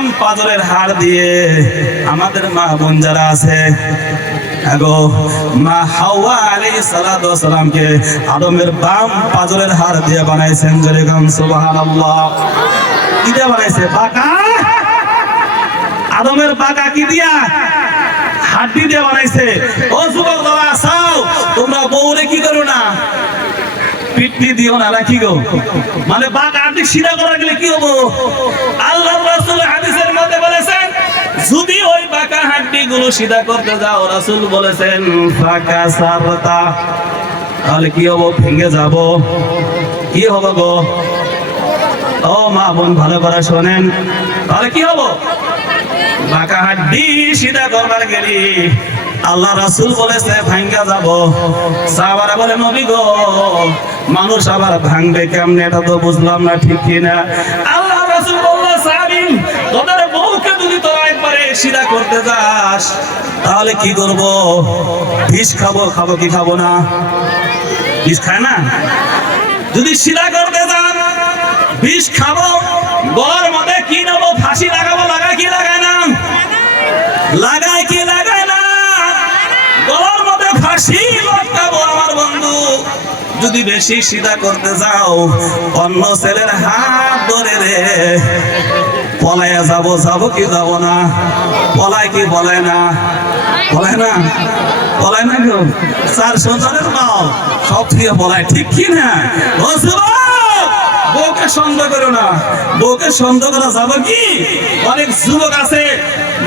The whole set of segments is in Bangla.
বাম পাজরের হাড় দিয়ে আমাদের মা বোন যারা আছে আগো মা হাওয়া আলাইহিস সালাতু ওয়াস সালামকে আদমের বাম পাজরের হাড় দিয়ে বানাইছেন। জোরে গান সুবহানাল্লাহ। কি দিয়ে বানাইছে? বাঁকা। আদমের বাঁকা কি দিয়া? হাড্ডি দিয়ে বানাইছে। ও যুবক যারা আছো তোমরা বউরে কি করো না, পিটনি দিও না, নাকি গো? মানে বাঁকা হাড্ডি সিধা করা গেলে কি হবো? আল্লাহর রাসূল হাদিসের মধ্যে বলেছেন যদি ওই বাঁকা হাড্ডি গুলো সিধা করতে যাও, রাসূল বলেছেন ফাকা সারতা, তাহলে কি হবো? ভেঙে যাব। কি হবে গো? ও মা বোন ভালো করে শোনেন, তাহলে কি হবো? বাঁকা হাড্ডি সিধা করবার গেলি আল্লাহ রাসূল বলেছে ভাঙ্গা যাব। সাহাবারা বলে নবী গো মানুষ আবার ভাঙবে কেমনে, এটা তো বুঝলাম না, ঠিক কিনা? আল্লাহ রাসূল বললেন সাহাবী তোদের বউকে যদি তোরা একবারে সিধা করতে যাস তাহলে কি করব? বিষ খাবো। খাবো কি খাবো না? বিষ খায় না? যদি সিধা করতে যান বিষ খাবো। গলার মধ্যে কি নেবো? ফাঁসি লাগাবো। লাগায় কি লাগায় না? লাগায় কি লাগায় না? গলার মধ্যে ফাঁসি লটকাবো আমার বন্ধু। যদি বেশি সিধা করতে যাও অন্য ছেলের হাত ধরে রে পলাইয়া যাবো। যাবো কি যাবো না? পলায় কি বলায় না? বলায় না? বলায় না কেউ? 400 জনের মাল সব থেকে বলায়, ঠিক কি না? ও যুবক বউকে সন্দেহ করো না। বউকে সন্দেহ করা যাবে কি? অনেক যুবক আছে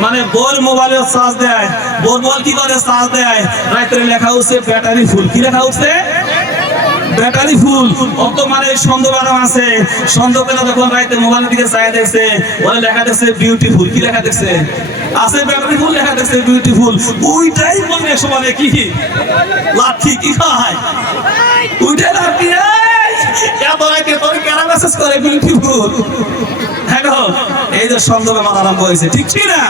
মানে বউর মোবাইলে চার্জ দেয়, বউর মোবাইল কি করে চার্জ দেয়, রাত্রে লেখা হচ্ছে ব্যাটারি ফুল। কি লেখা হচ্ছে? Battery full. অত মানে সন্দেহ বানাম আছে। সন্দেহ করে যখন রাইতে মোবাইলের দিকে চাই দেখছে ওরা লেখা দেখছে বিউটিফুল। কি লেখা দেখছে? আছে ব্যাটারি ফুল লেখা দেখছে বিউটিফুল। ওইটাই বলবে সমানে কি লাঠি কি খায়? ওইটাই লাঠি। এত রাইতে তোর কেন মেসেজ করে বিউটিফুল? এই যে সন্দেহ মাথা আরম্ভ হয়েছে, ঠিক না?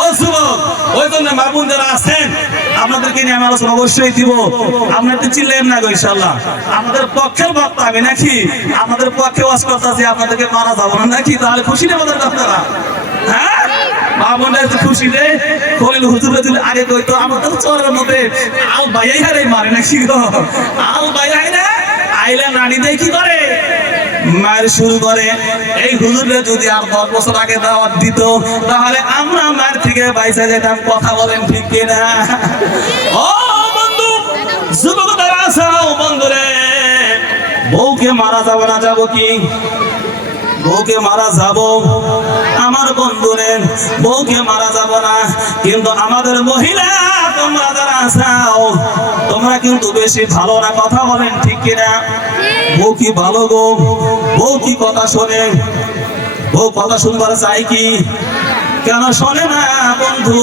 ও যুবক ওই জন্য মা বোন যারা আছেন আপনাদেরকে নিয়ে আমি আলোচনা অবশ্যই দিব। আপনার তো চিনলেন না গো ইনশাআল্লাহ। আমাদের পক্ষের বক্তা আমি নাকি? আপনাদের পক্ষে ওয়াজ করতেছি, আপনাদেরকে মারা যাবো না নাকি? তাহলে খুশি নেই আমাদের আপনারা? হ্যাঁ মা বোনরা একটু খুশি রে। খলিল হুজুর আগে কইতো আমাদের চরের মধ্যে আল বাইয়াই হারে মারে নাকি গো? আল বাইয়াই না আইলা নানি দেয় কি করে? মায়ের শুরু করে। এই হুজুরে যদি আর 10 বছর আগে দাওয়াত দিত তাহলে আমরা মায়ের থেকে বাইসা যেতাম। কথা বলেন ঠিক কিনা? ও বন্ধু যুবক যারা আছো বন্ধুরে বউকে মারা যাবো না? যাবো কি? বউকে মারা যাব আমার বন্ধুরে, বউকে মারা যাব না। কিন্তু আমাদের মহিলা তোমরা যারা আছো তোমরা কিন্তু বেশি ভালো না। কথা বলেন ঠিক কিনা? বউ কি ভালো গো? বউ কি কথা শোনে? বউ কথা শুনবার চাই কি? কেন শোনে না বন্ধু?